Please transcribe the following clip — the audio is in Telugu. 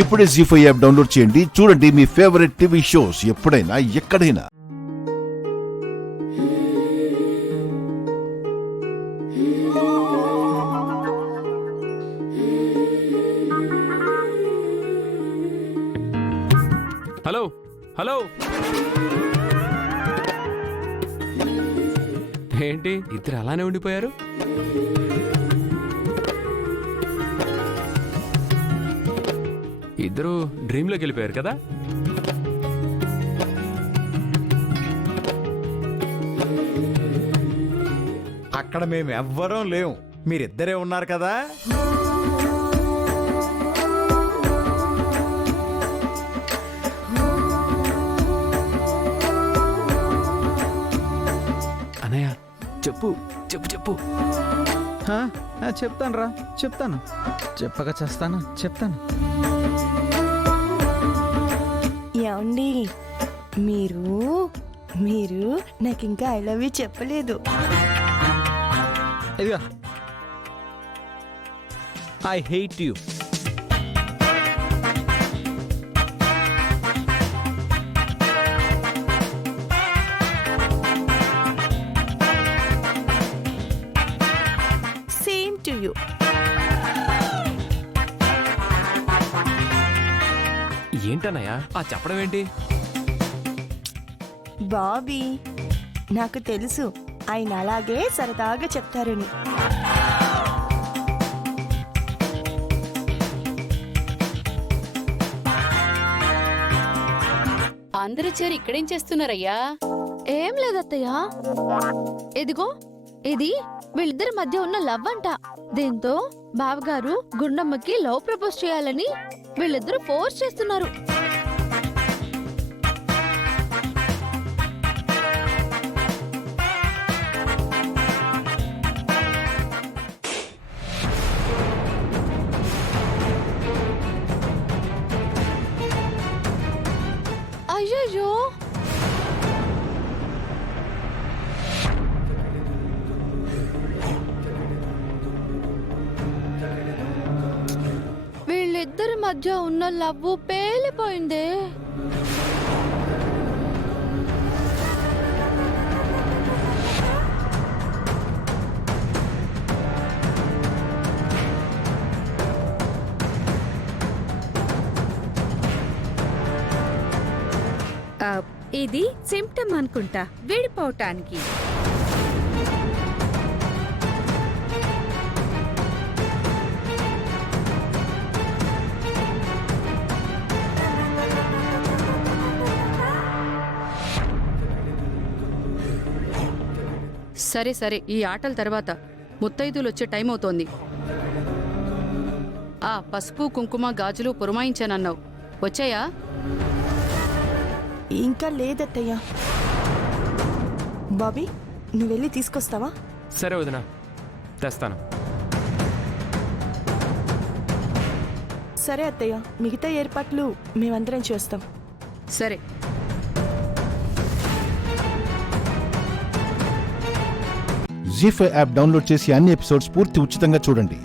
ఇప్పుడే జీ5 యాప్ డౌన్లోడ్ చేయండి. చూడండి మీ ఫేవరెట్ టీవీ షోస్ ఎప్పుడైనా ఎక్కడైనా. హలో హలో, ఏంటి ఇద్దరు అలానే ఉండిపోయారు? ఇద్దరు డ్రీమ్లోకి వెళ్ళిపోయారు కదా? అక్కడ మేము ఎవ్వరం లేవు, మీరిద్దరే ఉన్నారు కదా. అన్నయ్య చెప్పు చెప్పు చెప్పు. చెప్తాను రా, చెప్తాను. చెప్పక చేస్తాను, చెప్తాను. ఏమండి, మీరు నాకింకా ఐ లవ్ యూ చెప్పలేదు. ఇదిగా I hate you. Same to you. ఏంటన్నయ్య ఆ చెప్పడం ఏంటి? బాబీ, నాకు తెలుసు ఆయన అలాగే సరదాగా చెప్తారని. అందరూ చేరి ఇక్కడేం చేస్తున్నారయ్యా? ఏం లేదత్తయ్యా, ఇదిగో ఇది వీళ్ళిద్దరి మధ్య ఉన్న లవ్ అంట. దీంతో బావగారు గుండమ్మకి లవ్ ప్రపోజ్ చేయాలని వీళ్ళిద్దరూ ఫోర్స్ చేస్తున్నారు. అయ్యయ్యో, వీళ్ళిద్దరి మధ్య ఉన్న లవ్ పేలిపోయిందే. ఇది సిమ్టమ్ అనుకుంటా విడిపోవటానికి. సరే సరే, ఈ ఆటల తర్వాత ముత్తైదులు వచ్చే టైం అవుతోంది. ఆ పసుపు కుంకుమ గాజులు పురమాయించానన్నావు, వచ్చాయా? ఇంకా లేదత్తయ్యా. బాబీ, నువ్వు వెళ్ళి తీసుకొస్తావా? సరే వదినా, తెస్తాను. సరే అత్తయ్య, మిగతా ఏర్పాట్లు మేమందరం చేస్తాం. సరే. జీ5 యాప్ డౌన్లోడ్ చేసి అన్ని ఎపిసోడ్స్ పూర్తి ఉచితంగా చూడండి.